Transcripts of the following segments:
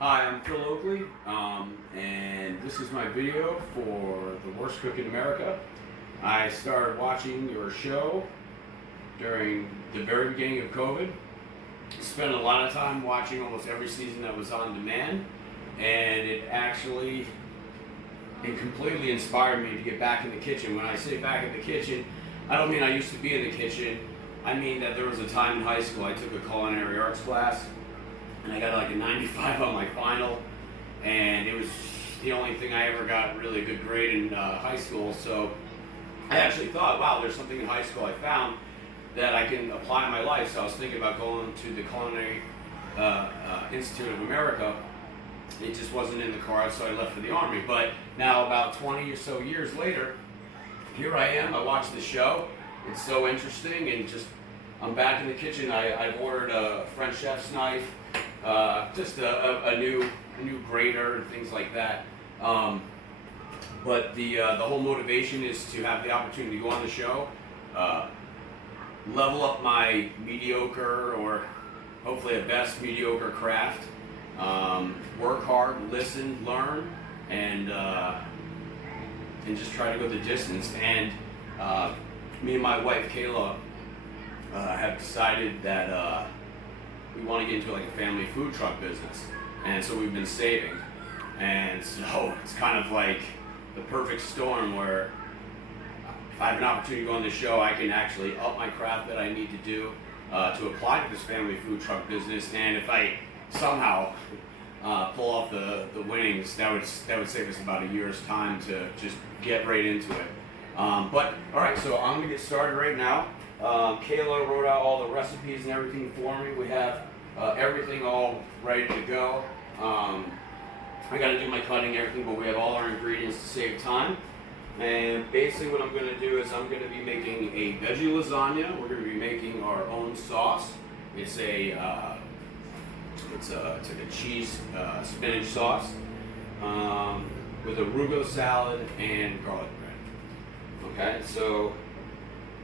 Hi, I'm Phil Oakley, and this is my video for The Worst Cook in America. I started watching your show during the very beginning of COVID. Spent a lot of time watching almost every season that was on demand, and it completely inspired me to get back in the kitchen. When I say back in the kitchen, I don't mean I used to be in the kitchen. I mean that there was a time in high school I took a culinary arts class, and I got like a 95 on my final, and it was the only thing I ever got really a good grade in high school. So I actually thought, wow, there's something in high school I found that I can apply in my life. So I was thinking about going to the Culinary Institute of America. It just wasn't in the cards, so I left for the Army. But now, about 20 or so years later, here I am. I watched the show. It's so interesting, and I'm back in the kitchen. I've ordered a French chef's knife, just a new grater and things like that. But the whole motivation is to have the opportunity to go on the show, level up my mediocre, or hopefully a best mediocre craft. Work hard, listen, learn, and just try to go the distance. And me and my wife Kayla have decided that we want to get into like a family food truck business, and so we've been saving. And so it's kind of like the perfect storm where if I have an opportunity to go on this show, I can actually up my craft that I need to do to apply to this family food truck business. And if I somehow pull off the winnings, that would save us about a year's time to just get right into it. But all right, so I'm gonna get started right now. Kayla wrote out all the recipes and everything for me. We have everything all ready to go. I gotta do my cutting and everything, but we have all our ingredients to save time. And basically what I'm gonna do is I'm gonna be making a veggie lasagna. We're gonna be making our own sauce. It's like a cheese spinach sauce with arugula salad and garlic bread. Okay, so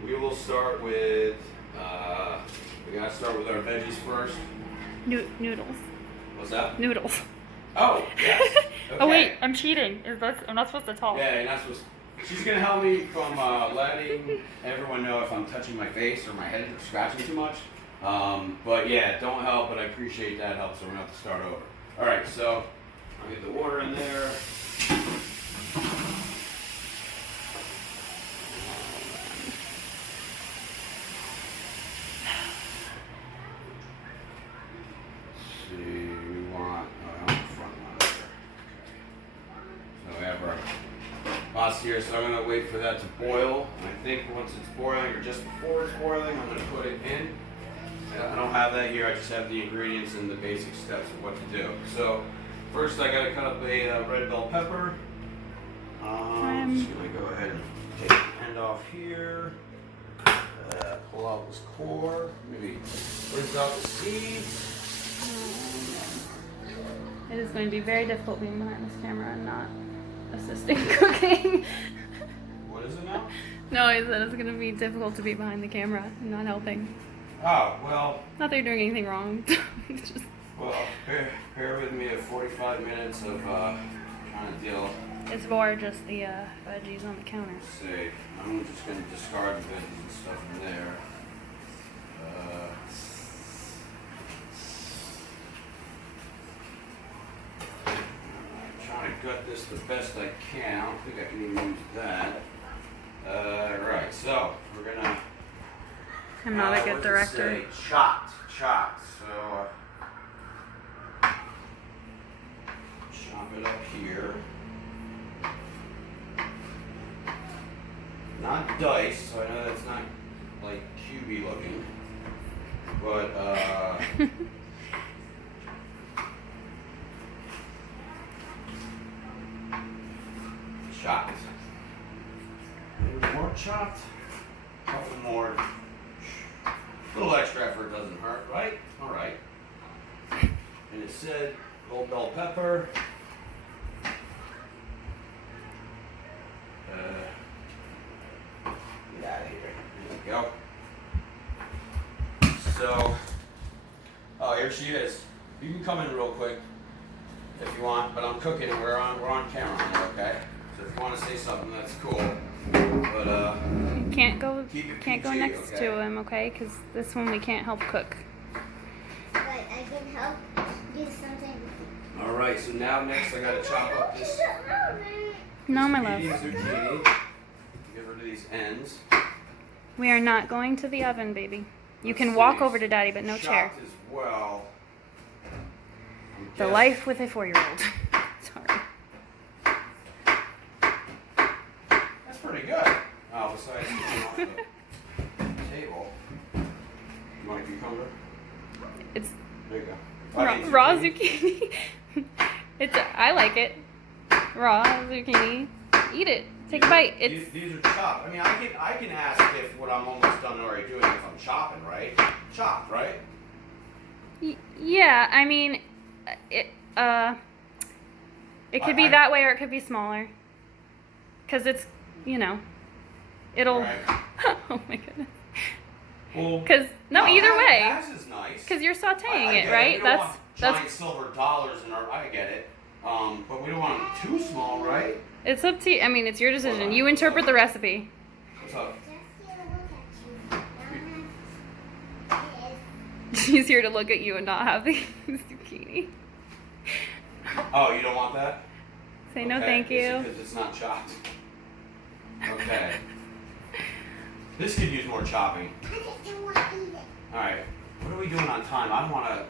we will start with we gotta start with our veggies first. Noodles. What's that? Noodles. Oh, yes. Okay. Oh wait, I'm cheating. I'm not supposed to talk. Yeah, you're not supposed to. She's gonna help me from letting everyone know if I'm touching my face or my head or scratching too much. But yeah, don't help, but I appreciate that help, so we're gonna have to start over. All right, so I'll get the water in there. Here, so I'm going to wait for that to boil. And I think once it's boiling, or just before it's boiling, I'm going to put it in. I don't have that here, I just have the ingredients and the basic steps of what to do. So first I got to cut up a red bell pepper. I'm just going to go ahead and take the end off here. Pull out this core, maybe rinse out the seeds. It is going to be very difficult being behind this camera and not assisting cooking. What is it now? No, I said it's going to be difficult to be behind the camera and not helping. Oh, well. Not that you're doing anything wrong. It's just... Well, bear with me at 45 minutes of trying to deal. It's more just the veggies on the counter. Let's see, I'm just going to discard the veggies and stuff in there. Gut this the best I can. I don't think I can even use that. Right, so we're gonna. I'm not a good director. Chopped. So chop it up here. Not diced, so I know that's not like cubey looking, but chopped. Maybe more chopped. A couple more. A little extra effort doesn't hurt, right? All right. And it said gold bell pepper. Get out of here. There we go. So, oh, here she is. You can come in real quick. if you want, but I'm cooking and we're on camera now, okay? So if you want to say something, that's cool. But Can't go keep it can't go PG, next okay? to him, okay? Because this one we can't help cook. But I can help do something. All right, so now next I gotta chop up this No, my love. medium zucchini. Get rid of these ends. We are not going to the oven, baby. You Let's can walk see. over to Daddy, but no chair. Chopped as well. The life with a 4-year-old. Sorry. That's pretty good. Oh, besides eating off the table. You want a cucumber? It's There you go. raw zucchini. I like it. Raw zucchini. Eat it. Take a bite. It's These are chopped. I mean, I can ask if what I'm almost done already doing if I'm chopping, right? Chopped, right? yeah. I mean, it could be that way or it could be smaller. Cause it's it'll. Right. Oh my goodness. Well, Cause either way. That is nice. Cause you're sautéing I it, get right? We don't want That's giant silver dollars in our. I get it. But we don't want them too small, right? it's up to you. I mean, it's your decision. You interpret the recipe. What's up? She's here to look at you and not have the zucchini. Oh, you don't want that? Say no, Okay, thank you. Because it's not chopped. Okay. This could use more chopping. All right. What are we doing on time? I don't want to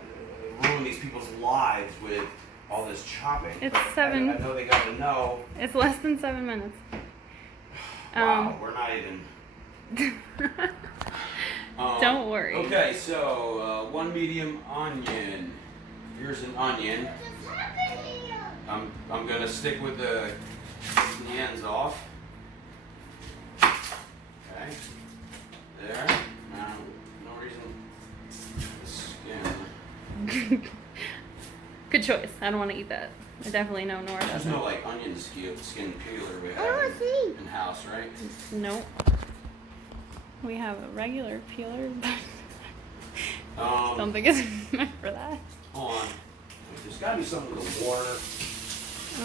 ruin these people's lives with all this chopping. It's but 7. I know they got to know. It's less than 7 minutes. Wow, we're not even. Don't worry. Okay, so 1 medium onion. Here's an onion. I'm gonna stick with the ends off. Okay. There. Now, no reason. The skin. Good choice. I don't want to eat that. I definitely know Nora There's doesn't. no like onion skin peeler we I wanna have see. in house, right? Nope. We have a regular peeler, but don't think it's meant for that. Hold on. There's gotta be something with the water.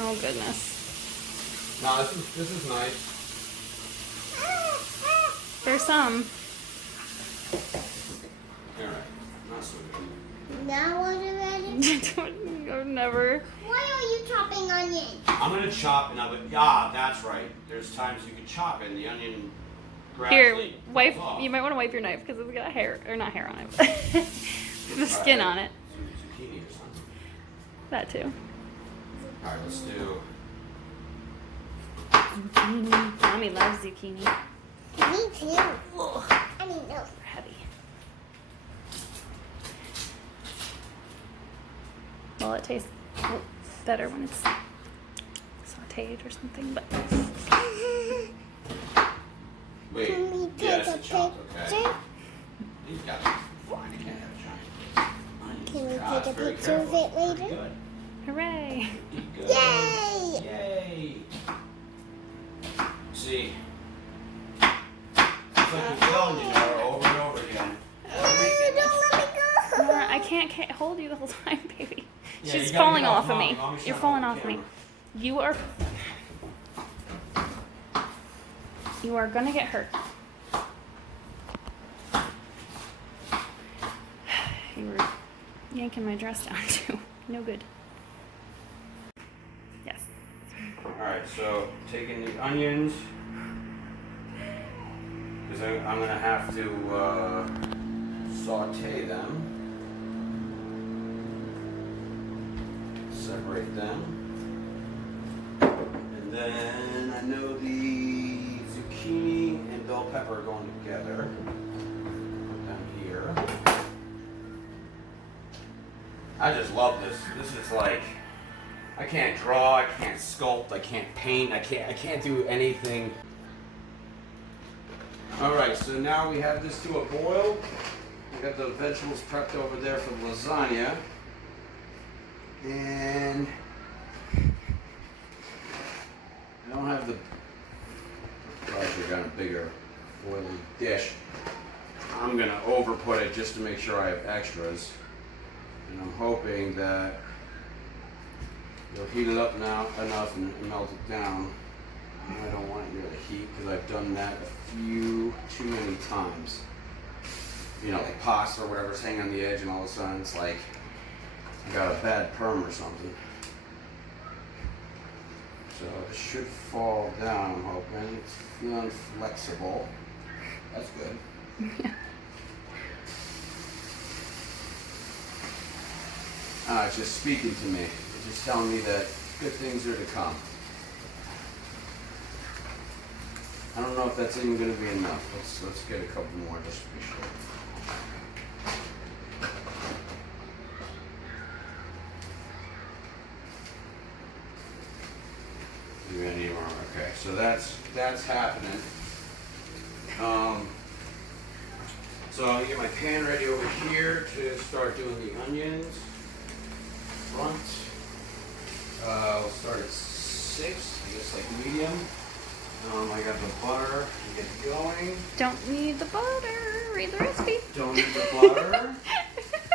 Oh goodness. No, this is nice. There's some. Alright. Not so good. Now what already? I've never. Why are you chopping onion? I'm gonna chop and that's right. There's times you can chop it and the onion Here, gradually wipe. comes off. You might want to wipe your knife because it's got hair, or not hair on it, but the skin on it. Zucchini or something. That too. Alright, let's do. Zucchini. Mommy loves zucchini. Me too. I mean, no. Heavy. Well, it tastes better when it's sauteed or something, but Wait. Can we Yeah, take it's a a chop. picture? Okay. You got it. Fine. You can't have giant. Can we Ah, take a it's very picture of careful. it later? Pretty good. hooray! Pretty good. Yay! Yay! See, it's like you're telling you Nora over and over again. Don't let me go. Nora, I can't hold you the whole time, baby. Yeah, She's you gotta falling get off of Mommy. me. Mommy's You're trying to falling hold off the me. camera. You are gonna get hurt. You were yanking my dress down too. No good. Yes. Alright, so taking the onions, because I'm going to have to saute them, separate them, and then I know the zucchini and bell pepper are going together. Put them here. I just love this. This is like, I can't draw, I can't sculpt, I can't paint, I can't do anything. Alright, so now we have this to a boil. We got the vegetables prepped over there for the lasagna. And I don't have the, I should have gotten a bigger oily dish. I'm gonna over put it just to make sure I have extras. And I'm hoping that It'll heat it up now enough and melt it down. And I don't want it near the heat because I've done that too many times. You know, like pasta or whatever's hanging on the edge, and all of a sudden it's like I got a bad perm or something. So it should fall down, I'm hoping. It's feeling flexible. That's good. Yeah. It's just speaking to me. It's just telling me that good things are to come. I don't know if that's even going to be enough. Let's get a couple more just to be sure. Do any more? Okay, so that's happening. So I'll get my pan ready over here to start doing the onions. Front. We'll start at 6, I guess, like medium. I got the butter to get going. Don't need the butter. Read the recipe. Don't need the butter.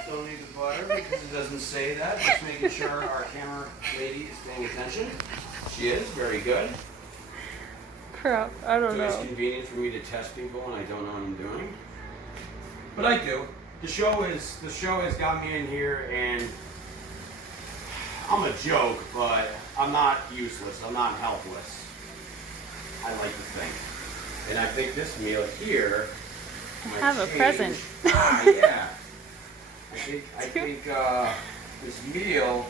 Don't need the butter because it doesn't say that. Just making sure our camera lady is paying attention. She is. Very good. Crap. I don't So know. it's convenient for me to test people when I don't know what I'm doing. But I do. The show has got me in here, and I'm a joke, but I'm not useless. I'm not helpless. I like to think. And I think this meal here might Have a change. present. Yeah. I think this meal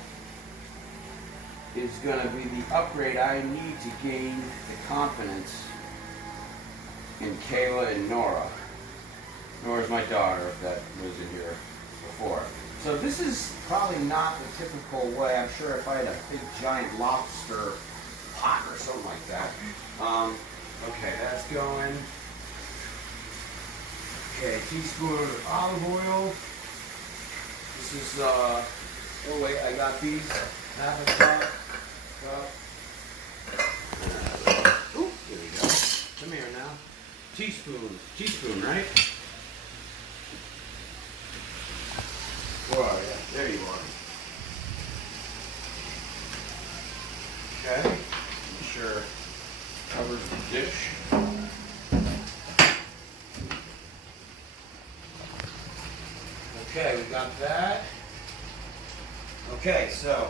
is going to be the upgrade I need to gain the confidence in Kayla and Nora. Nora's my daughter, if that was in here before. So this is probably not the typical way. I'm sure if I had a big giant lobster pot or something like that. Okay, that's going. Okay, teaspoon of olive oil. This is, oh wait, I got these. Half a cup. Ooh, here we go. Come here now. Teaspoon, right? Where are you? There you are. Okay. Make sure covers the dish. Okay, we got that. Okay, so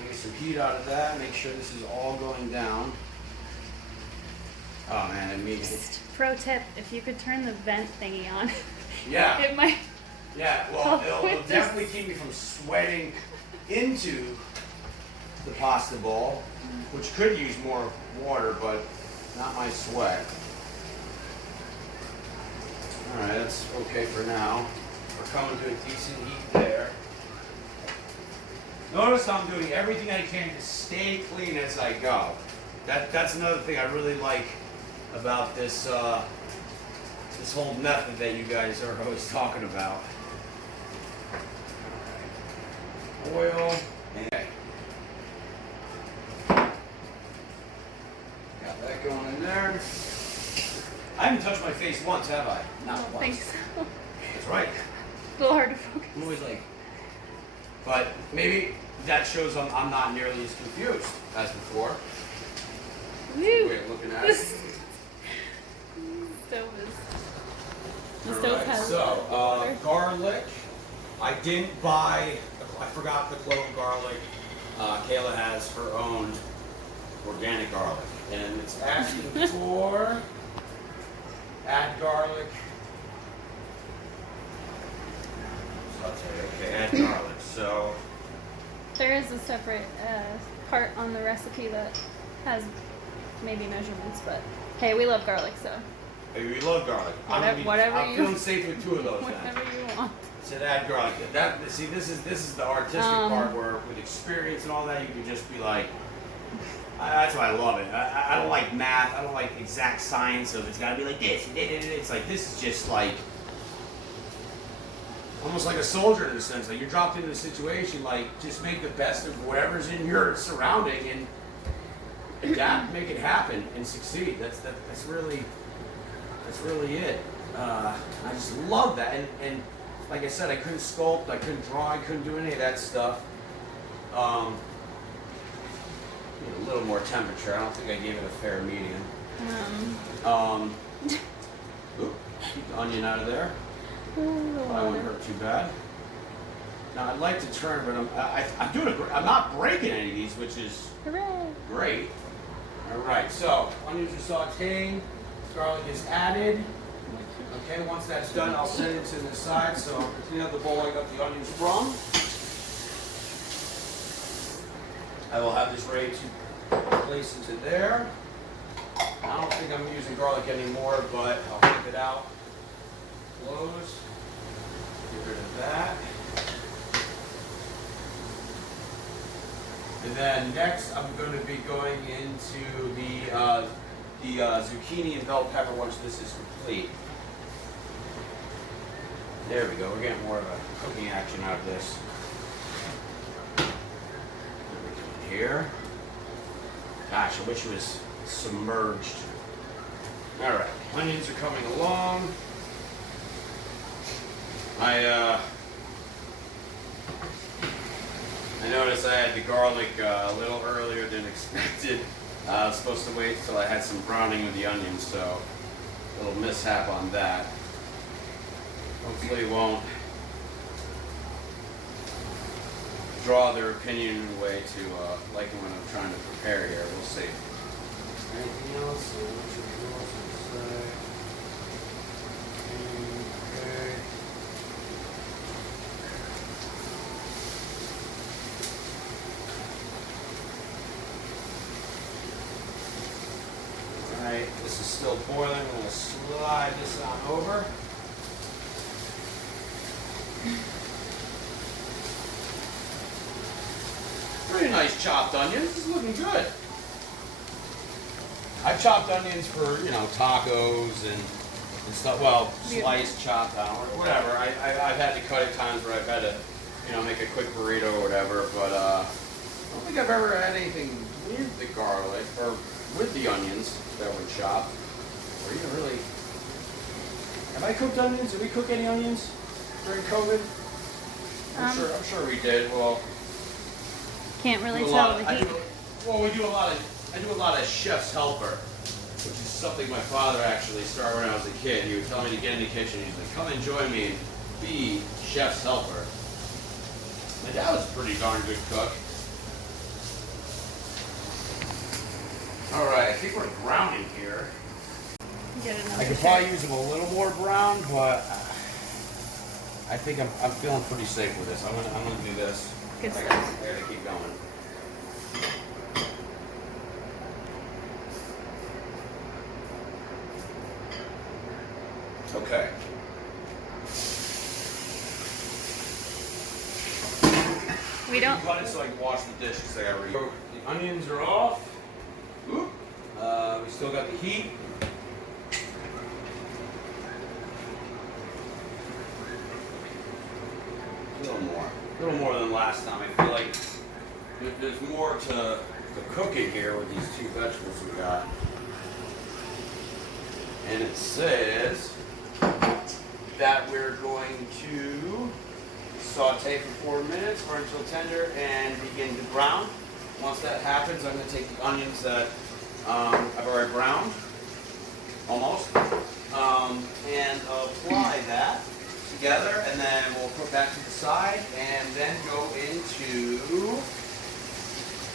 we get some heat out of that. Make sure this is all going down. Oh man, I mean, Just pro tip: if you could turn the vent thingy on, yeah. it might. Yeah, well, it'll definitely keep me from sweating into the pasta bowl, which could use more water, but not my sweat. All right, that's okay for now. We're coming to a decent heat there. Notice I'm doing everything I can to stay clean as I go. That's another thing I really like about this this whole method that you guys are always talking about. Oil. Okay. Got that going in there. I haven't touched my face once, have I? I Not don't once. think so. That's right. A little hard to focus. I'm always like, but maybe that shows I'm not nearly as confused as before. Woo. Way of looking at it. The All stove right, has so water. garlic. I didn't buy. I forgot the clove garlic. Kayla has her own organic garlic, and it's asking for add garlic. Okay, add garlic. So There is a separate part on the recipe that has maybe measurements, but hey, we love garlic, so maybe we love garlic. Whatever I'm you- feeling safe with 2 of those. Then. whatever you want. Said add garlic. See, this is the artistic part where, with experience and all that, you can just be like. That's why I love it. I don't like math. I don't like exact science of it's got to be like this. It's like this is just like almost like a soldier in a sense. Like you're dropped into a situation. Like just make the best of whatever's in your surrounding and adapt, make it happen, and succeed. That's really it. I just love that. And like I said, I couldn't sculpt, I couldn't draw, I couldn't do any of that stuff. little more temperature. I don't think I gave it a fair medium. Oop, keep the onion out of there. I won't hurt too bad. Now I'd like to turn, but I'm doing I'm not breaking any of these, which is great. All right, so onions are sauteing, garlic is added. Okay, once that's done, I'll set it to the side. So I'll clean up the bowl I got the onions from. I will have this ready to place into there. I don't think I'm using garlic anymore, but I'll keep it out. Close. Get rid of that. And then next, I'm going to be going into the zucchini and bell pepper once this is complete. There we go. We're getting more of a cooking action out of this. Here. Gosh, I wish it was submerged. All right, onions are coming along. I noticed I had the garlic a little earlier than expected. I was supposed to wait until I had some browning with the onions, so a little mishap on that. Hopefully it won't draw their opinion in a way to like when I'm trying to prepare here. We'll see. Anything else? Okay. Alright, this is still boiling. I'm going to slide this on over. Pretty nice chopped onions. This is looking good. I've chopped onions for, tacos and stuff. Well, sliced, chopped, whatever. I've had to cut at times where I've had to, make a quick burrito or whatever. But I don't think I've ever had anything with the garlic or with the onions that were chopped. Or even really. Have I cooked onions? Did we cook any onions during COVID? I'm sure we did. Well. Can't really tell the heat. I do a lot of chef's helper, which is something my father actually started when I was a kid. He would tell me to get in the kitchen. He's like, come and join me and be chef's helper. My dad was a pretty darn good cook. All right, I think we're browning here. I could probably use them a little more brown, but I think I'm feeling pretty safe with this. I'm gonna do this. Good stuff. I gotta keep going. Okay. We don't. Cut it so I can wash the dish because I gotta read. The onions are off. Oop. We still got the heat. A little more than last time. I feel like there's more to the cooking here with these two vegetables we got. And it says that we're going to saute for 4 minutes or until tender and begin to brown. Once that happens, I'm going to take the onions that I've already browned, almost, and apply that together, and then we'll put that to the side and then go into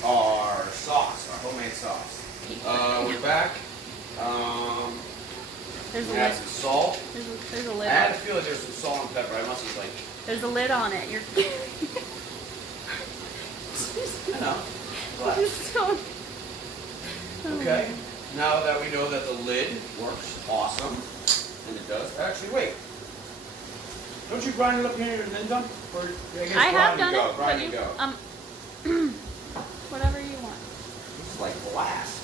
our sauce, our homemade sauce. We're back. There's a we add lid. some salt. There's a I lid. had a feeling there's some salt and pepper. I must have There's a lid on it. You're. I know. Just don't. Okay. Now that we know that the lid works awesome, and it does. Actually, wait. Don't you grind it up here and then dump? Or I guess I have done it, grind but and you, go. Whatever you want. This is like glass.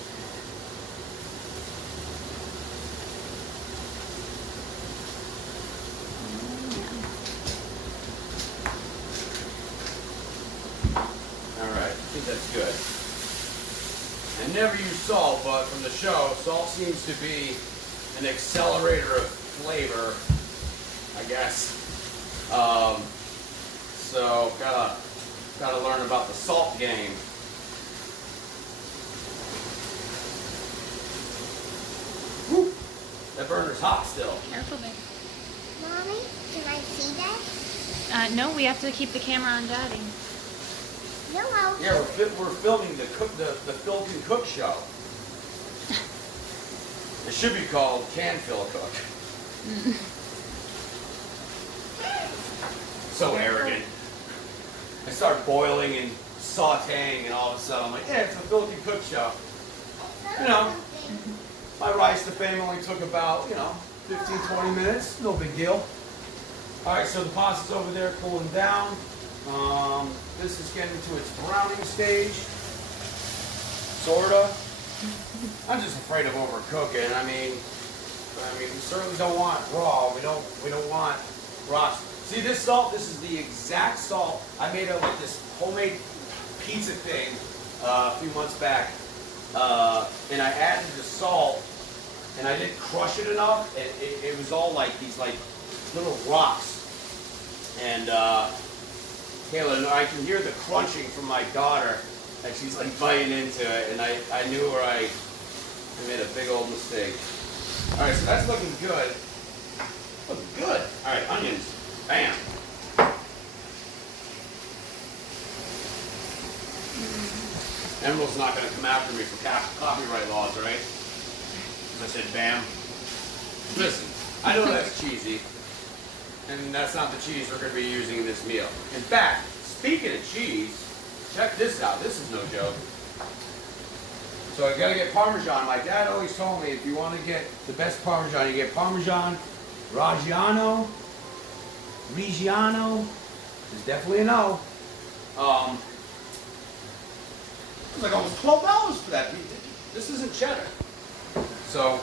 Alright, I think that's good. I never use salt, but from the show, salt seems to be an accelerator of flavor, I guess. So gotta learn about the salt game. That burner's hot still. Careful there. Mommy, can I see that? No, we have to keep the camera on Daddy. No, I'll. Yeah, we're filming the Filton Cook show. It should be called Can Phil Cook. So arrogant. I start boiling and sauteing, and all of a sudden I'm like, yeah, it's the Filton Cook show. You know, my rise to fame only took about, 15, 20 minutes. No big deal. All right, so the pasta's over there cooling down. This is getting to its browning stage. Sorta. I'm just afraid of overcooking. I mean, we certainly don't want raw. We don't want raw. See this salt? This is the exact salt I made up with this homemade pizza thing a few months back. And I added the salt, and I didn't crush it enough, and it was all like these like little rocks. And Kayla, I can hear the crunching from my daughter, and she's like biting into it, and I knew where I made a big old mistake. All right, so that's looking good. Looking good. All right, onions. Bam. Emerald's not going to come after me for copyright laws, right? I said bam. Listen, I know that's cheesy, and that's not the cheese we're going to be using in this meal. In fact, speaking of cheese, check this out. This is no joke. So I got to get Parmesan. My dad always told me if you want to get the best Parmesan, you get Parmesan Reggiano. Reggiano is definitely a no. It was like almost $12 for that. This isn't cheddar. So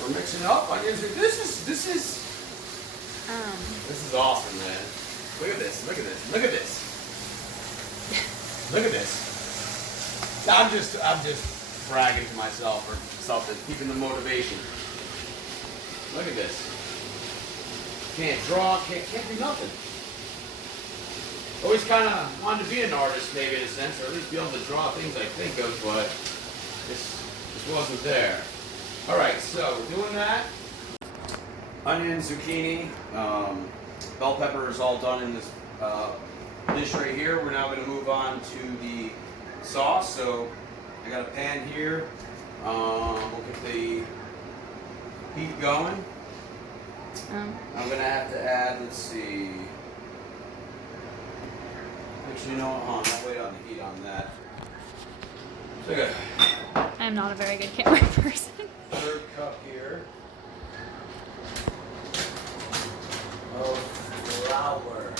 we're mixing it up. Onions. This is awesome, man. Look at this. Look at this. Look at this. Look at this. I'm just bragging to myself or something, keeping the motivation. Look at this. Can't draw. Can't do nothing. Always kind of wanted to be an artist, maybe in a sense, or at least be able to draw things I think of, but this wasn't there. All right, so we're doing that. Onion, zucchini, bell pepper is all done in this dish right here. We're now going to move on to the sauce. So I got a pan here. We'll get the heat going. I'm going to have to add, let's see. Actually, you know what? I'll wait on the heat on that. So good. I'm not a very good camera person. Third cup here of flour.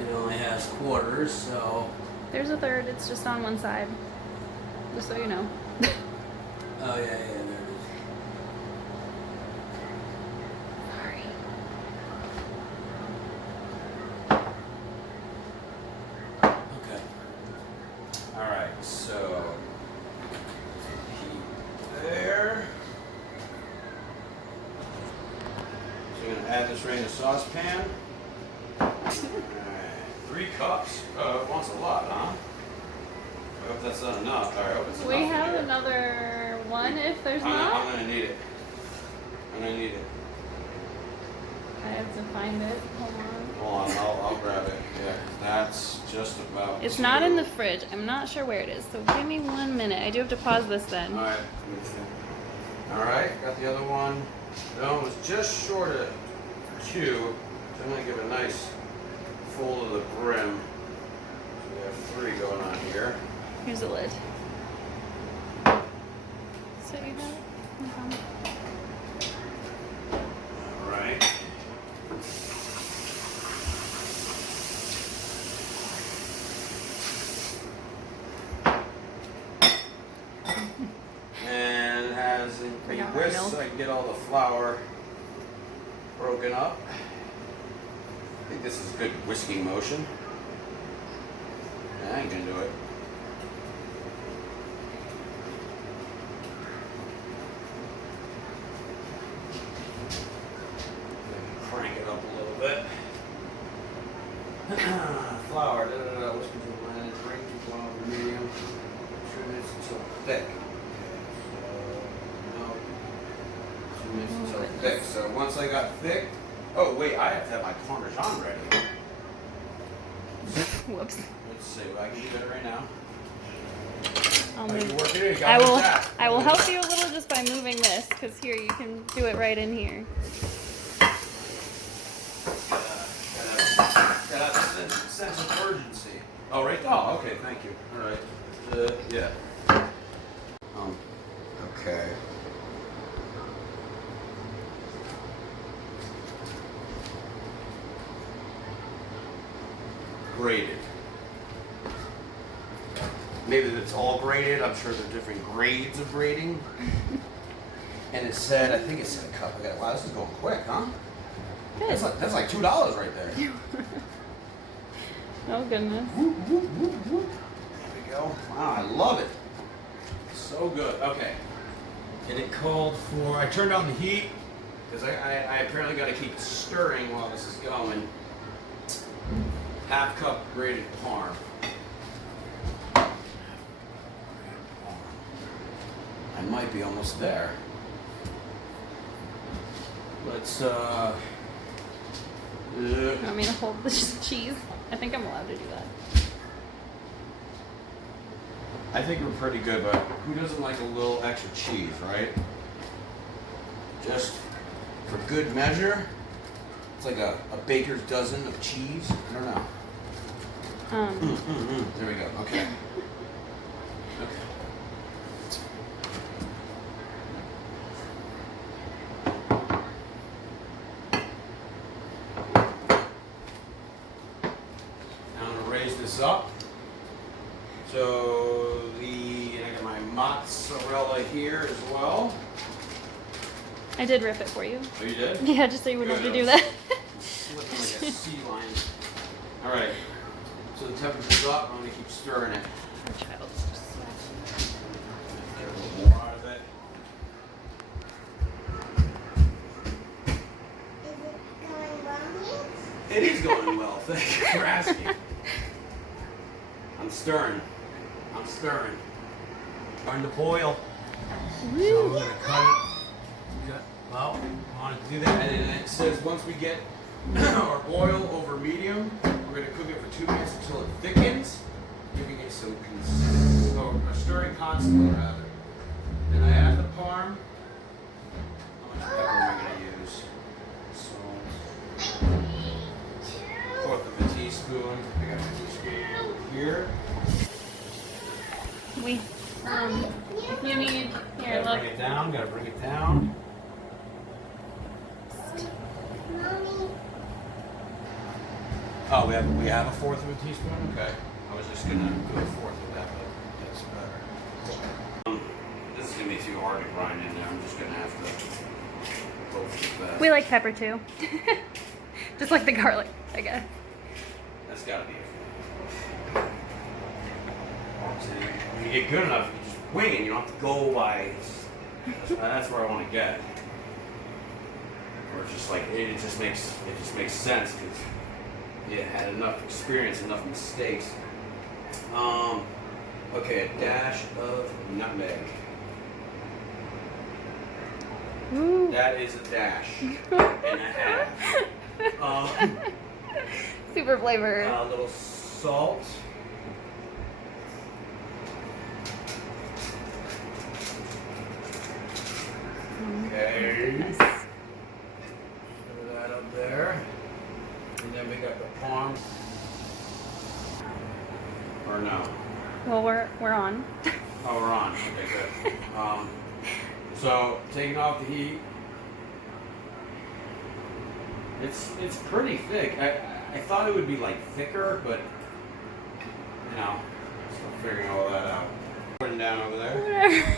It only has quarters, so. There's a third. It's just on one side. Just so you know. Oh, yeah, there it is. Sorry. Okay. All right, so heat there. So you're gonna add this right in the saucepan. All right, 3 cups. Wants a lot, huh? I hope that's not enough. All right, I hope it's enough. We have here. another one if there's I'm not. gonna need it. I'm gonna need it. I have to find it. Hold on. Hold on, I'll grab it. Yeah, that's just about. It's not in the fridge. I'm not sure where it is. So give me 1 minute. I do have to pause this then. All right, got the other one. No, it was just short of 2. So I'm gonna give it a nice full to the brim. So we have 3 going on here. Here's the lid. So you have it? Okay. All right. And it has a Forgot our whisk milk. so I can get all the flour broken up. I think this is a good whisking motion. I ain't gonna do it. Crank it up a little bit. thick. So once I got thick, oh wait, I have to have my Parmesan ready. Whoops. Let's see, I can do that right now. I'll Like, move. you work it in, you I got will. that. I will help you a little just by moving this, because here you can do it right in here. Gotta have a sense of urgency. Oh, right. Oh, okay. Thank you. All right. Yeah. Okay. Graded. Maybe it's all graded. I'm sure there are different grades of grading. And it said, I think it said a cup. Wow, this is going quick, huh? Good. That's like $2 right there. Oh goodness. Whoop, whoop, whoop, whoop. There we go. Wow, I love it. So good. Okay. And it called for, I turned on the heat because I apparently got to keep it stirring while this is going. Half cup grated parm. I might be almost there. Let's You want me to hold the cheese? I think I'm allowed to do that. I think we're pretty good, but who doesn't like a little extra cheese, right? Just for good measure. It's like a baker's dozen of cheese. I don't know. There we go. Okay. Okay. Now I'm gonna raise this up. So I got my mozzarella here as well. I did rip it for you. Oh, you did? Yeah, just so you wouldn't have to do Good. that. Slipping like a sea lion. All right. So the temperature's up. I'm gonna keep stirring it. Our child's just Get a little more out of it. Is it going well here? It is going well. Thank you for asking. I'm stirring. I'm stirring. Starting to boil. So we're gonna cut it. Well, I want to do that. And then it says once we get our boil over medium, we're gonna cook it for 2 minutes until it thickens, giving it some stirring constantly rather. Then I add the parm. How much pepper am I gonna use? Salt. 1/4 of a teaspoon. I got my teaspoon over here. We, if you need, here, Gotta look. bring it down. Gotta bring it down. Mommy, Oh, we have a 1/4 of a teaspoon. Okay. I was just gonna do a 1/4 of that, but that's better. This is gonna be too hard to grind in there. I'm just gonna have to go for the best. We like pepper too. Just like the garlic, I guess. That's gotta be it. So when you get good enough, you just wing it. You don't have to go by. That's where I want to get. Or it's just like it just makes sense because you had enough experience, enough mistakes. Okay, a dash of nutmeg. Ooh. That is a dash and a half. Super flavor. A little salt. Okay. Yes. Throw that up there. And then we got the parm. Or no? Well, we're on. Oh, we're on. Okay, good. So taking off the heat. It's pretty thick. I thought it would be like thicker, but you know, still figuring all that out. Putting down over there. Whatever.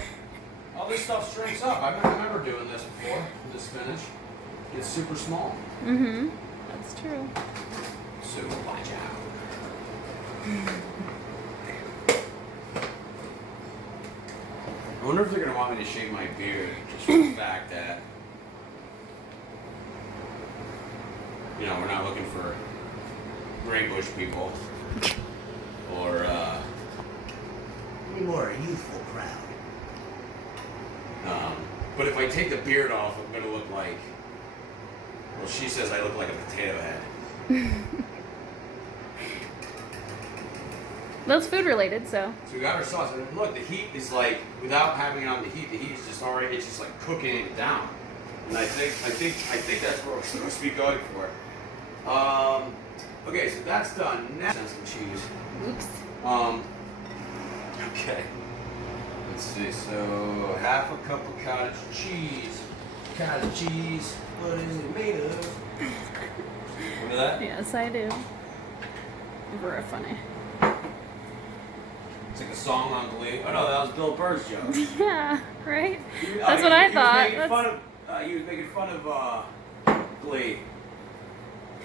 All this stuff shrinks up. I remember doing this before. This spinach gets super small. Mm-hmm. That's true. So watch out. I wonder if they're gonna want me to shave my beard just for the fact that we're not looking for gray bush people or We were a youthful crowd. But if I take the beard off, I'm gonna look like. Well, she says I look like a potato head. That's food related, so. So we got our sauce, and look, the heat is like, without having it on the heat is just already, it's just like cooking it down. And I think that's what we're supposed to be going for. Okay, so that's done. Now, some cheese. Oops. Okay. Let's see. So half a cup of cottage cheese. Cottage cheese. What is it made of? Remember that? Yes, I do. Very funny. It's like a song on Glee. Oh no, that was Bill Burr's joke. Yeah, right? That's what I thought. He was making fun of Glee.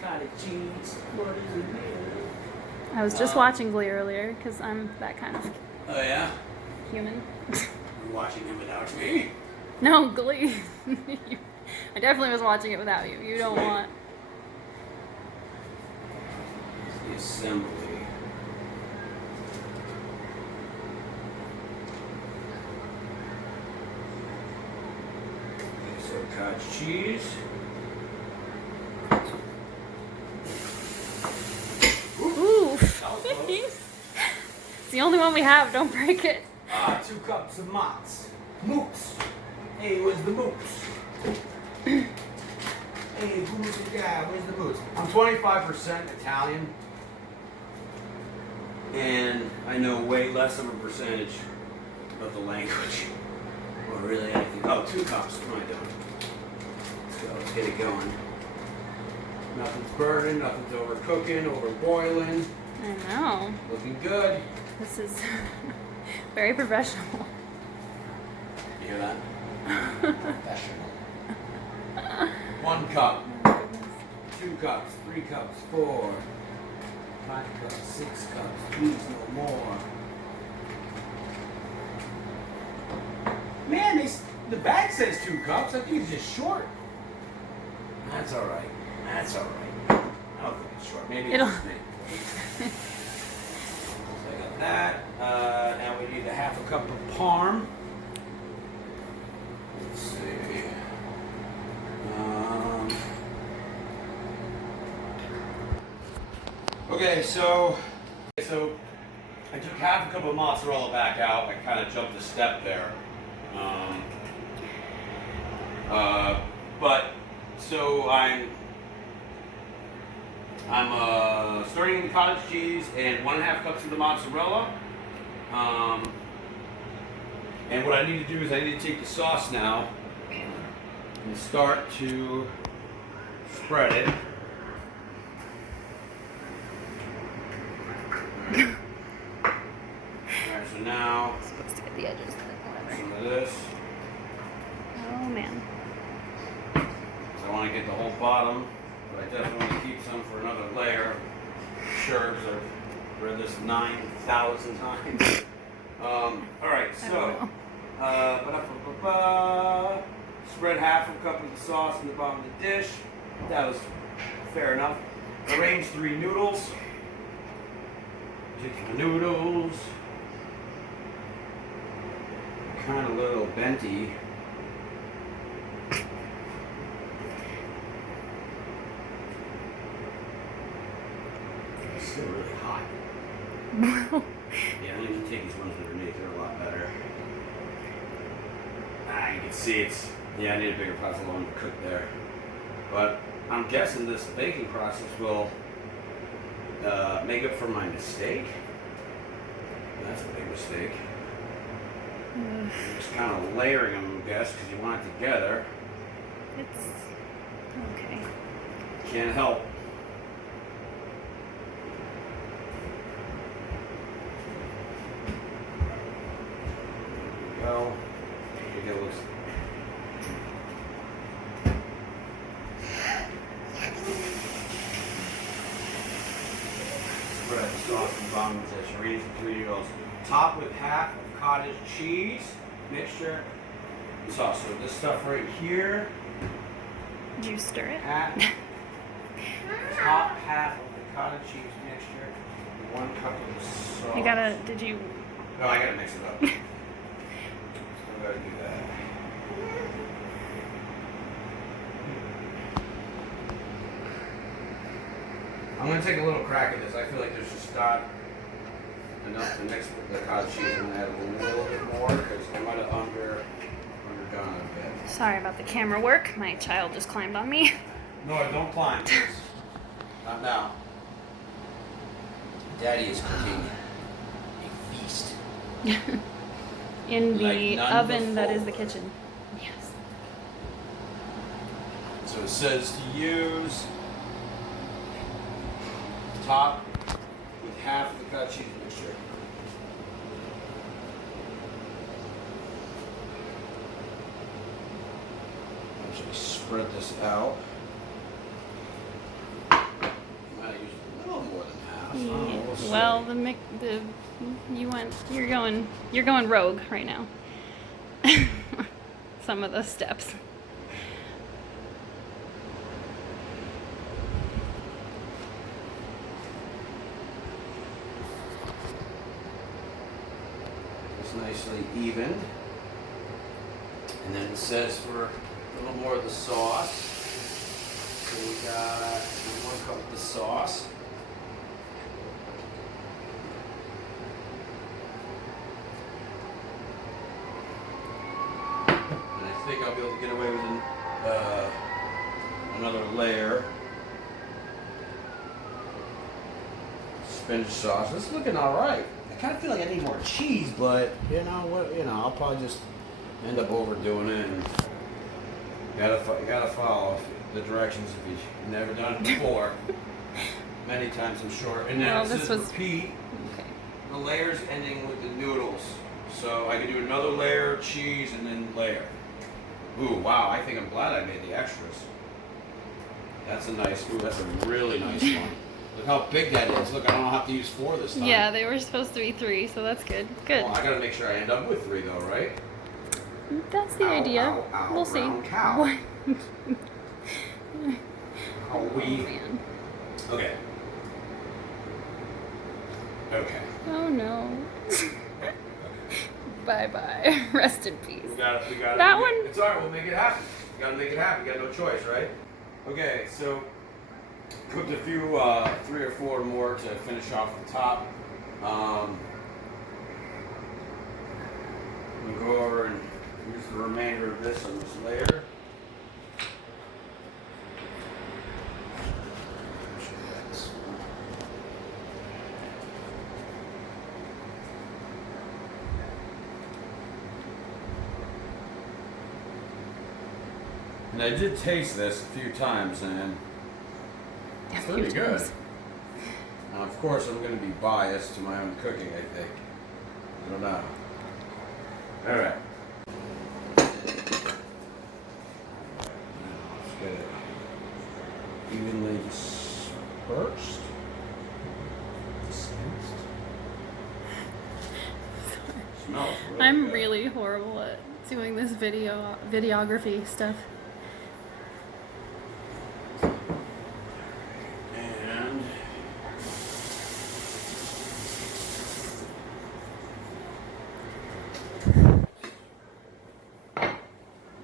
Cottage cheese. What is it made of? I was just watching Glee earlier because I'm that kind of Oh yeah. human. You're watching it without me. No, Glee. I definitely was watching it without you. You don't want. The assembly. Okay, so cottage cheese. Ooh. That was close. It's the only one we have. Don't break it. 2 cups of mozz. Mooks. Hey, where's the mooks? Hey, who's the guy? Where's the mooks? I'm 25% Italian. And I know way less of a percentage of the language. Or really anything. Oh, 2 cups. What am I doing? Let's go. Let's get it going. Nothing's burning, nothing's overcooking, overboiling. I know. Looking good. This is very professional. You hear that? Professional. 1 cup. 2 cups. 3 cups. 4. 5 cups. 6 cups. Please no more. Man, the bag says 2 cups. I think it's just short. That's all right. That's all right. I don't think it's short. Maybe it's just me. So I got that. Now we need a half a cup of parm. Let's see. Okay, so I took half a cup of mozzarella back out. I kind of jumped a step there. But so I'm starting the cottage cheese and 1.5 cups of the mozzarella. And what I need to do is I need to take the sauce now and start to spread it. Alright, so now Supposed to get the edges. some of this. Oh man. So I want to get the whole bottom, but I definitely want to keep some for another layer. Sure, because I've read this 9,000 times. Alright, so spread half a cup of the sauce in the bottom of the dish. That was fair enough. Arrange 3 noodles. Take the noodles. Kind of a little benty. It's still really hot. Yeah, I need to take these ones underneath. They're a lot better. You can see I need a bigger pot so long to cook there. But I'm guessing this baking process will make up for my mistake. That's a big mistake. Just kind of layering them, I guess, because you want it together. It's okay. Can't help. Well, I think it looks. Spread the sauce and bottom of this. Arrange the 3 noodles. Top with half of cottage cheese mixture. And sauce. So this stuff right here. Did you stir it? Top half of the cottage cheese mixture. 1 cup of the sauce. Did you? No, I gotta mix it up. Still gotta do that. I'm gonna take a little crack at this. I feel like there's just not enough to mix with the cottage cheese. I'm gonna add a little bit more because I might have underdone it a bit. Sorry about the camera work. My child just climbed on me. No, don't climb. Please. Not now. Daddy is cooking a feast. In the Like none oven that is the before. kitchen. Yes. So it says to use top with half the cottage cheese mixture. Actually spread this out. Might use a little more than half. We'll see. Well, you're going rogue right now. Some of the steps. It's nicely evened. And then it says for a little more of the sauce. So we got 1 cup of the sauce. And I think I'll be able to get away with another layer. Spinach sauce. This is looking all right. I kind of feel like I need more cheese, but you know what? I'll probably just end up overdoing it. And you gotta follow the directions if you've never done it before. Many times, I'm sure. And then Well, it this says was- repeat Okay. the layers ending with the noodles. So I can do another layer, cheese, and then layer. Ooh, wow! I think I'm glad I made the extras. That's a nice. Ooh, that's a really nice one. Look how big that is. Look, I don't have to use 4 this time. Yeah, they were supposed to be 3, so that's good. Good. Well, I gotta make sure I end up with 3 though, right? That's the Ow, idea. ow, ow, We'll see. brown cow. What? Are Oh, we? man. Okay. Okay. Oh no. Bye bye. Rest in peace. We got That one- It's alright. We'll make it happen. You gotta make it happen. You got no choice, right? Okay. So cooked a few, 3 or 4 more to finish off the top. We'll go over and use the remainder of this on this layer. And I did taste this a few times, and it's A few pretty good. times. Now, of course, I'm going to be biased to my own cooking, I think. I don't know. All right. Let's get it evenly dispersed. Dispensed. Smells really I'm good. really horrible at doing this videography stuff. And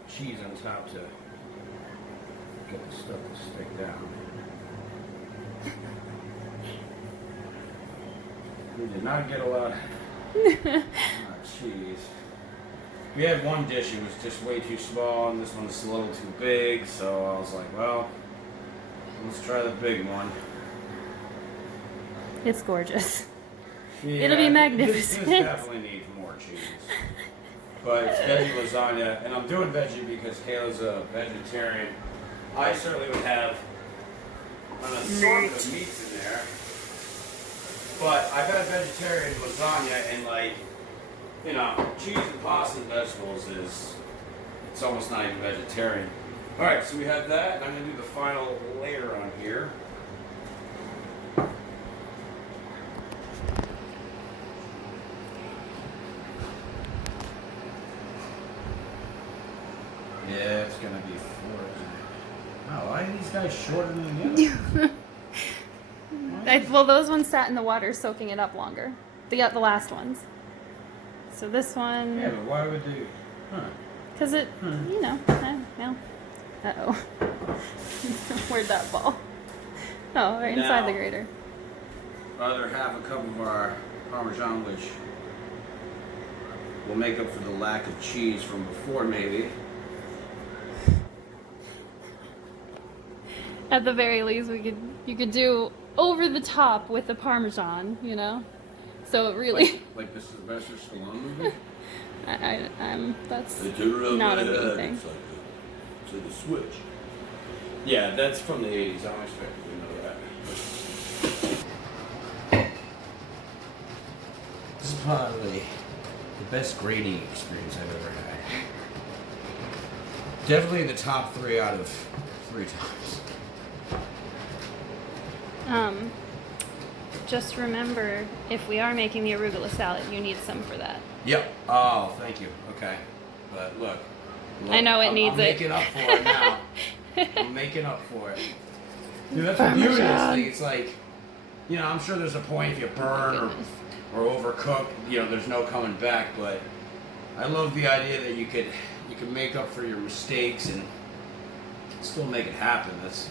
cheese on top to get the stuff to stick down. We did not get a lot of cheese. We had one dish, it was just way too small, and this one's a little too big, so I was like, well, let's try the big one. It's gorgeous. Yeah, It'll be magnificent. This definitely needs more cheese. But it's veggie lasagna, and I'm doing veggie because Kayla's a vegetarian. I certainly would have an assortment of meats in there. But I've had vegetarian lasagna, and like, you know, cheese and pasta and vegetables it's almost not even vegetarian. Alright, so we have that, and I'm going to do the final layer on here. Yeah, it's gonna be 4. Oh, why are these guys shorter than the others? Well, those ones sat in the water soaking it up longer. The last ones. So this one, Yeah, but why would they? Huh. because it, you know, well, uh-oh. Where'd that fall? Oh, right inside the Now- grater. Other half a cup of our Parmesan, which will make up for the lack of cheese from before, maybe. At the very least, you could do over the top with the Parmesan, you know? So it really, Like the Sylvester Stallone movie? that's They took it up not a my me head. thing. It's like the switch. Yeah, that's from the 80s. I don't expect you to know that. This is probably the best grading experience I've ever had. Definitely the top 3 out of 3 times. Just remember, if we are making the arugula salad, you need some for that. Yep. Oh, thank you. Okay. But look. I know it needs I'm it. making up for it now. I'm making up for it. Dude, that's the beauty of this thing. It's like, you know, I'm sure there's a point if you burn or overcook, you know, there's no coming back. But I love the idea that you could make up for your mistakes and still make it happen. That's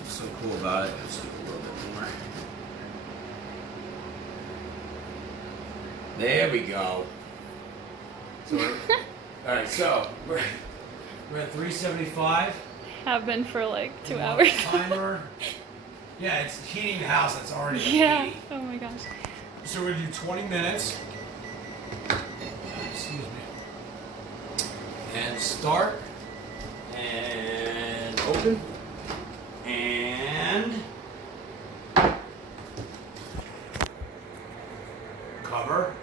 what's so cool about it. Let's do a little bit more. There we go. So all right, so we're at 375. Have been for like 2 hours. Timer. Yeah, it's heating the house. That's already Yeah. heating. Oh my gosh. So we're gonna do 20 minutes. Excuse me. And start. And open. And cover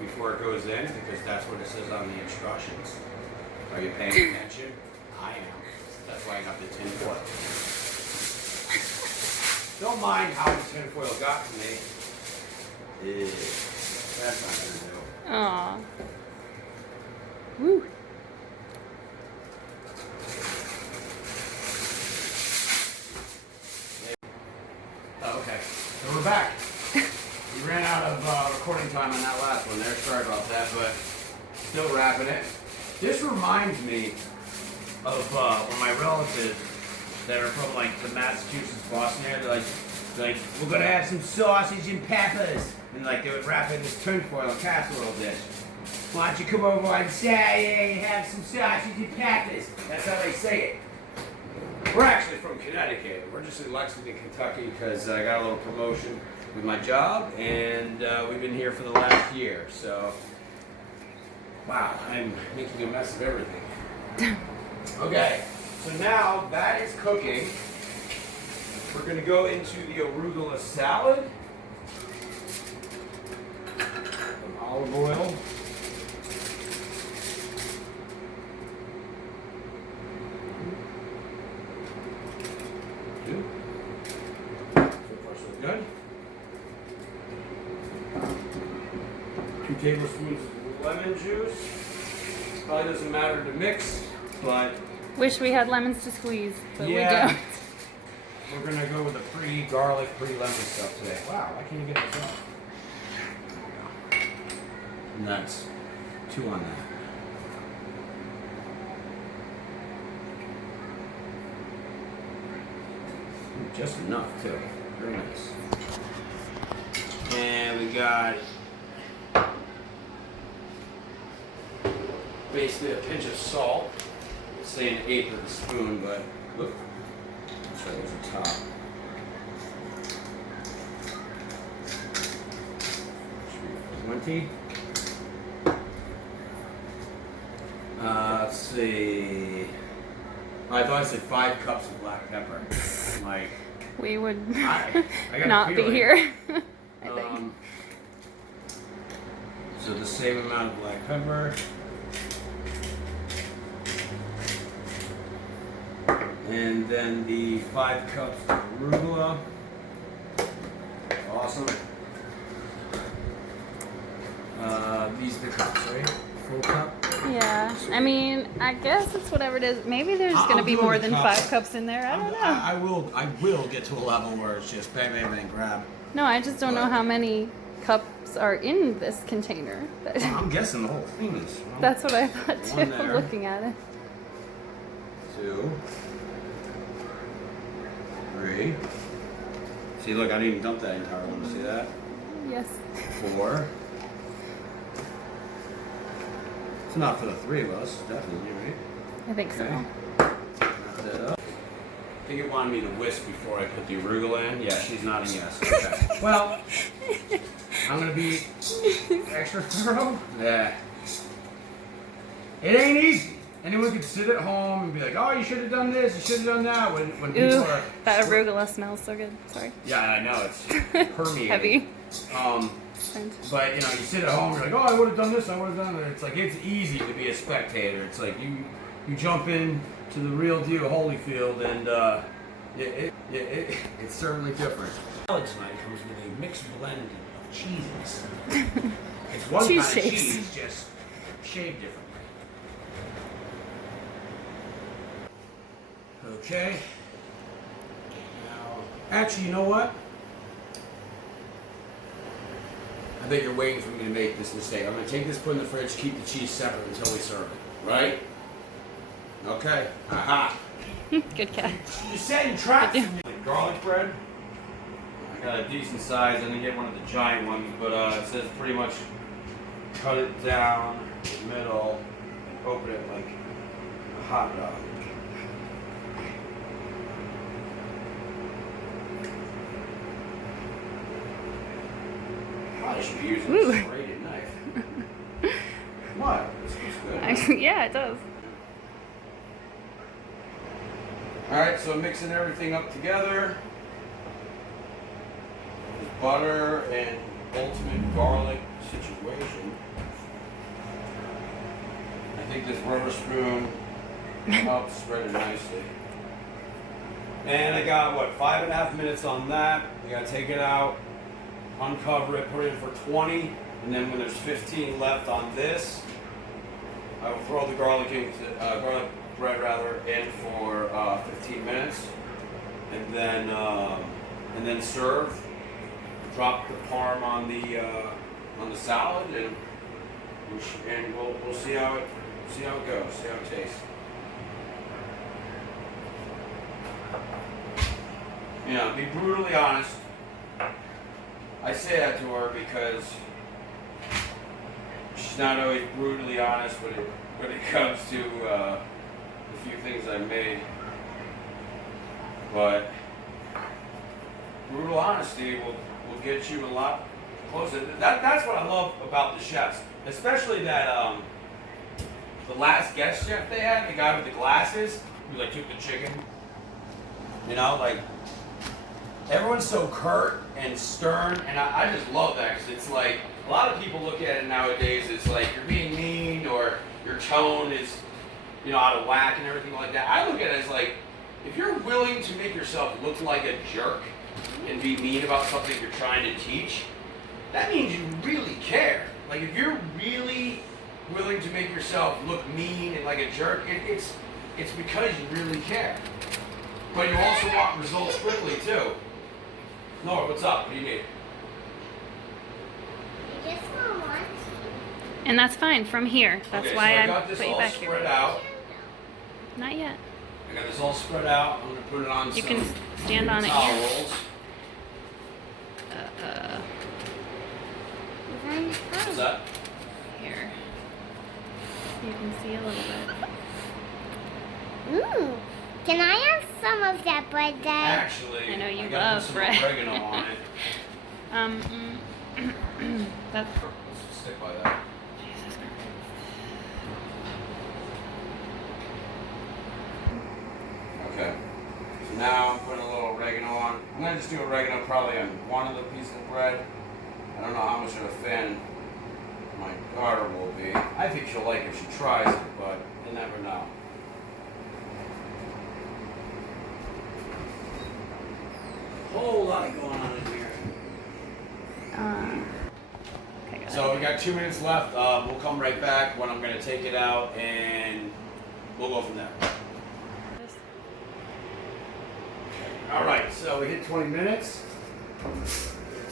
before it goes in, because that's what it says on the instructions. Are you paying attention? I am. That's why I got the tin foil. Don't mind how the tin foil got to me. That's not gonna do. Aw. Woo. Oh, okay. So we're back. We ran out of recording time on that last one there. Sorry about that, but still wrapping it. This reminds me of one of my relatives that are from like the Massachusetts, Boston area. They're like, we're gonna have some sausage and peppers, and like they would wrap it in this tinfoil casserole dish. Why don't you come over and say, and have some sausage and peppers? That's how they say it. We're actually from Connecticut. We're just in Lexington, Kentucky, because I got a little promotion with my job, and we've been here for the last year. So, wow, I'm making a mess of everything. Okay, so now that is cooking. We're going to go into the arugula salad. Some olive oil. Two. So far, so good. 2 tablespoons of lemon juice. Probably doesn't matter to mix, but Wish we had lemons to squeeze, but Yeah. we don't. we're gonna go with the pre-garlic, pre-lemon stuff today. Wow, why can't you get this off? And that's 2 on that. Just enough too. Very nice. And we got basically a pinch of salt. Say an eighth of a spoon, but look. So there's a top. 20. Let's see. I thought I said 5 cups of black pepper. Like, We would I got a not be feeling. here. I think. So the same amount of black pepper. And then the 5 cups of arugula. Awesome. These are the cups, right? Full cup? Yeah. I mean, I guess it's whatever it is. Maybe there's I'll going to be do more the than cups. 5 cups in there. I don't know. I will get to a level where it's just bang, bang, bang, grab. No, I just don't know how many cups are in this container. I'm guessing the whole thing is. Well, That's what I thought One too, there. looking at it. 2, 3. See, look, I didn't even dump that entire one. See that? Yes. 4. It's enough for the 3 of us, definitely, right? I think so. Okay. Wrap that up. I think it wanted me to whisk before I put the arugula in. Yeah, she's nodding yes. Okay. Well, I'm gonna be extra thorough. Yeah. It ain't easy. Anyone could sit at home and be like, "Oh, you should have done this. You should have done that." When people Ooh, are that arugula smells so good. Sorry. yeah, I know it's permeating. Heavy. But you know, you sit at home, you're like, "Oh, I would have done this. I would have done that." It's like it's easy to be a spectator. It's like you jump in to the real deal Holyfield, and it's certainly different. Salad tonight comes with a mixed blend of cheeses. It's one Cheese kind of shapes. cheese, just shaped differently. Okay. Now, actually, you know what? I bet you're waiting for me to make this mistake. I'm going to take this, put it in the fridge, keep the cheese separate until we serve it. Right? Okay. Aha. Good catch. You're setting traps. Garlic bread. I got a decent size. I didn't get one of the giant ones, but it says pretty much cut it down the middle and open it like a hot dog. I should be using Ooh. a serrated knife. What? This looks good. Yeah, it does. Alright, so mixing everything up together. With butter and ultimate garlic situation. I think this rubber spoon helps spread it nicely. And I got, what, 5.5 minutes on that. We gotta take it out, uncover it, put it in for 20, and then when there's 15 left on this, I will throw the garlic bread in for 15 minutes, and then serve. Drop the parm on the salad, and we'll see how it goes, see how it tastes. You know, be brutally honest. I say that to her because she's not always brutally honest when it comes to the few things I've made. But brutal honesty will get you a lot closer. That's what I love about the chefs, especially that the last guest chef they had, the guy with the glasses who like took the chicken. You know, like everyone's so curt and stern, and I just love that because it's like a lot of people look at it nowadays as like you're being mean or your tone is, you know, out of whack and everything like that. I look at it as like if you're willing to make yourself look like a jerk and be mean about something you're trying to teach, that means you really care. Like if you're really willing to make yourself look mean and like a jerk, it's because you really care. But you also want results quickly too. Laura, what's up? What do you need? You just want one. And that's fine from here. That's Okay, why so I I got this put you all back spread here. out. Not yet. I got this all spread out. I'm gonna put it on You some can stand on it towel here. rolls. What's that? Here. You can see a little bit. Ooh. Can I have some of that bread, Dad? Actually, I know you gotta love put some bread. oregano on it. That's Let's stick by that. Jesus Christ. Okay. So now I'm putting a little oregano on. I'm gonna just do oregano probably on one of the pieces of bread. I don't know how much of a fan my daughter will be. I think she'll like it if she tries it, but you never know. Whole lot going on in here. Okay, got So we got 2 minutes left. We'll come right back when I'm gonna take it out, and we'll go from there. it. All right, so we hit 20 minutes.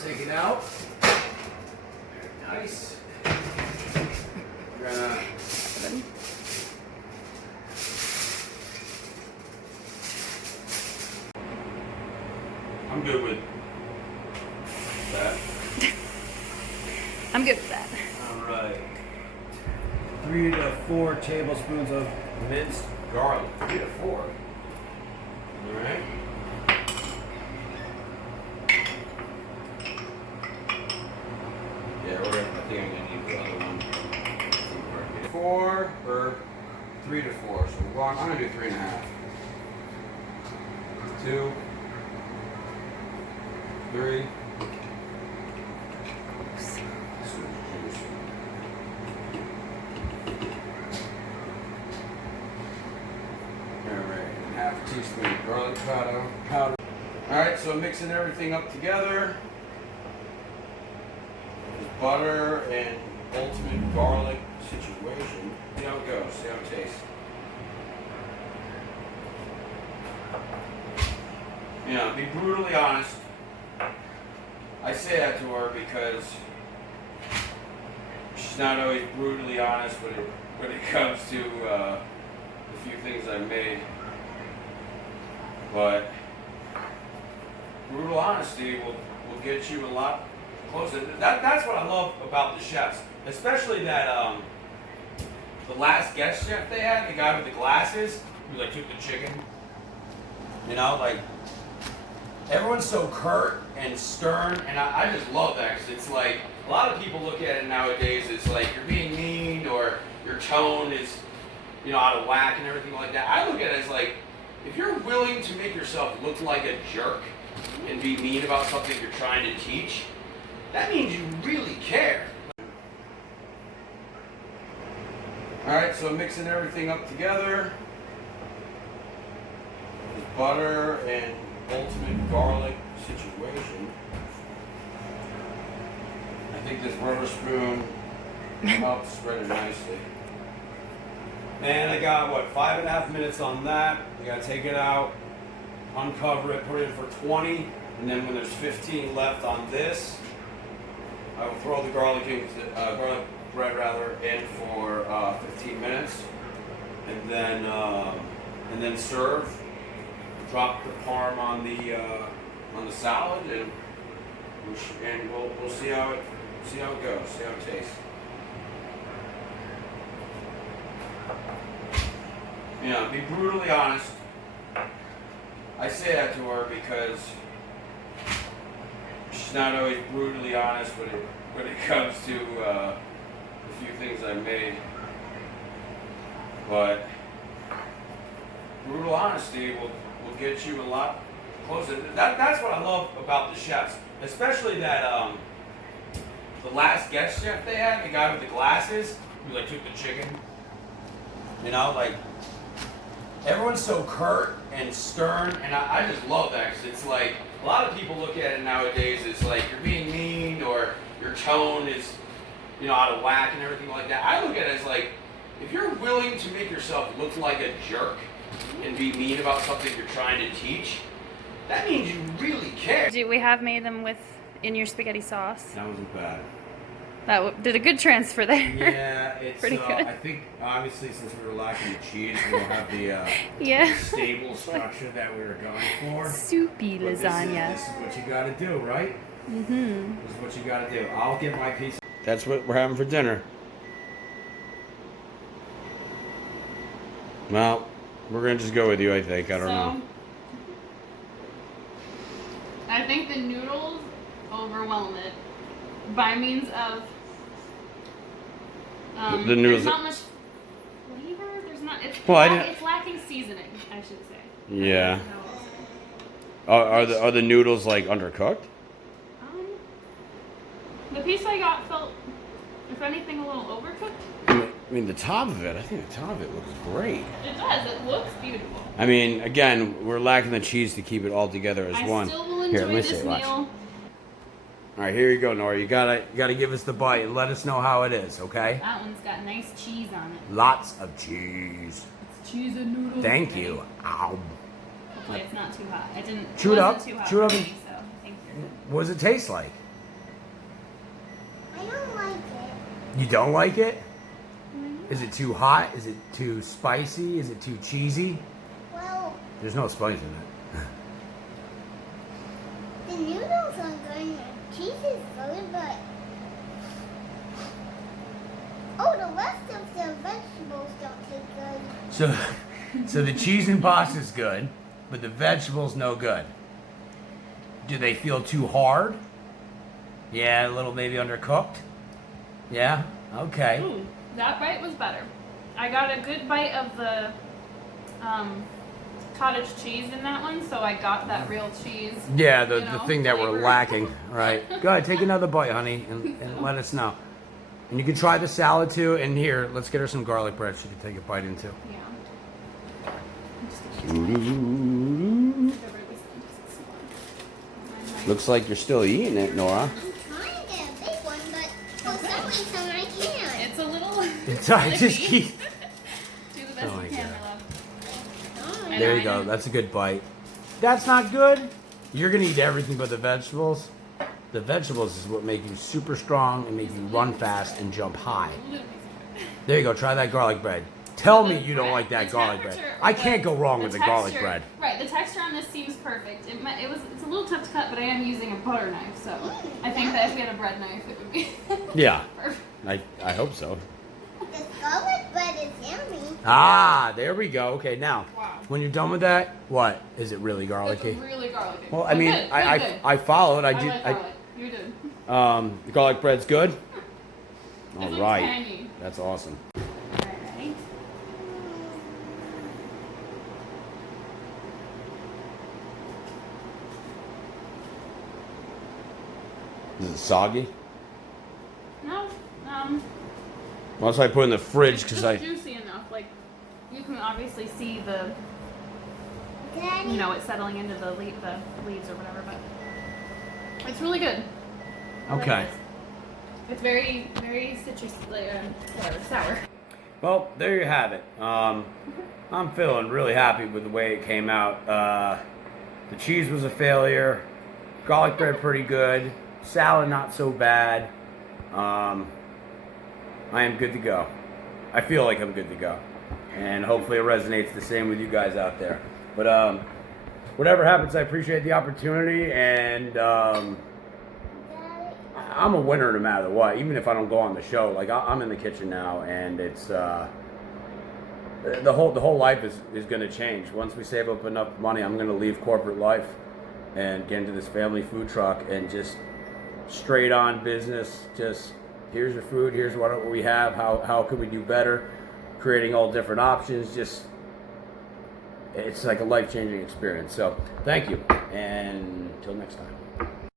Take it out. Very nice. We're gonna I'm good with that. I'm good with that. All right. 3 to 4 tablespoons of minced garlic. 3 to 4. All right. Yeah, I think I'm gonna need the other one. 4 or 3 to 4. So I'm gonna do 3.5. 2, 3. Alright, half a teaspoon of garlic powder. Alright, so mixing everything up together. With butter and ultimate garlic situation. See how it goes, see how it tastes. You know, be brutally honest. I say that to her because she's not always brutally honest when it comes to the few things I've made. But brutal honesty will get you a lot closer. That's what I love about the chefs, especially that the last guest chef they had, the guy with the glasses who like took the chicken. You know, like everyone's so curt and stern, and I just love that because it's like a lot of people look at it nowadays. It's like you're being mean or your tone is, you know, out of whack and everything like that. I look at it as like if you're willing to make yourself look like a jerk and be mean about something you're trying to teach, that means you really care. All right, so mixing everything up together. With butter and ultimate garlic situation. I think this rubber spoon helps spread it nicely. And I got, what, 5.5 minutes on that. You gotta take it out, uncover it, put it in for 20, and then when there's 15 left on this, I will throw the garlic bread in for 15 minutes, and then serve. Drop the parm on the salad, and we'll see how it goes, see how it tastes. You know, be brutally honest. I say that to her because she's not always brutally honest when it comes to the few things I've made. But brutal honesty will get you a lot closer. That's what I love about the chefs, especially that the last guest chef they had, the guy with the glasses who like took the chicken. You know, like everyone's so curt and stern, and I just love that because it's like a lot of people look at it nowadays. It's like you're being mean or your tone is, you know, out of whack and everything like that. I look at it as like if you're willing to make yourself look like a jerk and be mean about something you're trying to teach, that means you really care. We have made them in your spaghetti sauce. That wasn't bad. That did a good transfer there. Yeah, it's pretty good. I think obviously since we were lacking the cheese, we don't have the Yeah. stable structure that we were going for. Soupy But lasagna. This is what you got to do, right? Mm-hmm. This is what you got to do. I'll get my piece. That's what we're having for dinner. Well, we're gonna just go with you. I think. I don't know. I think the noodles overwhelm it by means of The noodles. There's not much flavor. There's not. It's lacking seasoning, I should say. Yeah. Are the noodles like undercooked? The piece I got felt, if anything, a little overcooked. I mean, the top of it. I think the top of it looks great. It does. It looks beautiful. I mean, again, we're lacking the cheese to keep it all together as one. I still will enjoy this meal. All right, here you go, Nora. You gotta give us the bite and let us know how it is, okay? That one's got nice cheese on it. Lots of cheese. It's cheese and noodles. Thank you. Ow. Hopefully it's not too hot. It didn't. Chew it wasn't up. Too hot Chew it up for and- me, so thank you. What does it taste like? I don't like it. You don't like it? Is it too hot? Is it too spicy? Is it too cheesy? Well, There's no spice in it. noodles are good. Cheese is good, but the rest of the vegetables don't taste good. So the cheese and pasta is good, but the vegetables no good. Do they feel too hard? Yeah, a little maybe undercooked. Yeah. Okay. Ooh, that bite was better. I got a good bite of the cottage cheese in that one, so I got that real cheese. Yeah, the You know, thing that we're flavor. lacking. Right. Go ahead, take another bite, honey, and let us know. And you can try the salad too. And here, let's get her some garlic bread she can take a bite into. Yeah. Looks like you're still eating it, Nora. I'm trying to get a big one, but for some reason I can't. It's a little. It's I just finicky. keep. Do the best Oh my you can, God. my love. Oh, I There know, you I go. know. That's a good bite. That's not good. You're gonna eat everything but the vegetables. The vegetables is what make you super strong and make you run fast and jump high. There you go. Try that garlic bread. Tell me you don't like that garlic bread. I can't go wrong with the garlic bread. Right, the texture on this seems perfect. It's a little tough to cut, but I am using a butter knife, so I think that if we had a bread knife, it would be Yeah, perfect. I hope so. the garlic bread is yummy. Ah, there we go. Okay, now Wow. when you're done with that, what is it really garlicky? It's really garlicky. Well, I But mean, good, I good. I followed. I I did. like garlic. You did. The garlic bread's good. All It's right, tangy. that's awesome. Alright. Is it soggy? No, Well, that's why I put it in the fridge it's because just I. juicy enough. Like, you can obviously see the, Daddy, it settling into the leaves or whatever, but it's really good. I like Okay. this. It's very, very citrus, sour. Well, there you have it. I'm feeling really happy with the way it came out. The cheese was a failure. Garlic bread pretty good. Salad not so bad. I am good to go. I feel like I'm good to go. And hopefully it resonates the same with you guys out there. But whatever happens, I appreciate the opportunity. And Daddy, I'm a winner no matter what. Even if I don't go on the show, like I'm in the kitchen now, and it's the whole life is going to change. Once we save up enough money, I'm going to leave corporate life and get into this family food truck and just straight on business. Just here's your food, here's what we have, how could we do better, creating all different options. Just it's like a life-changing experience. So thank you, and until next time.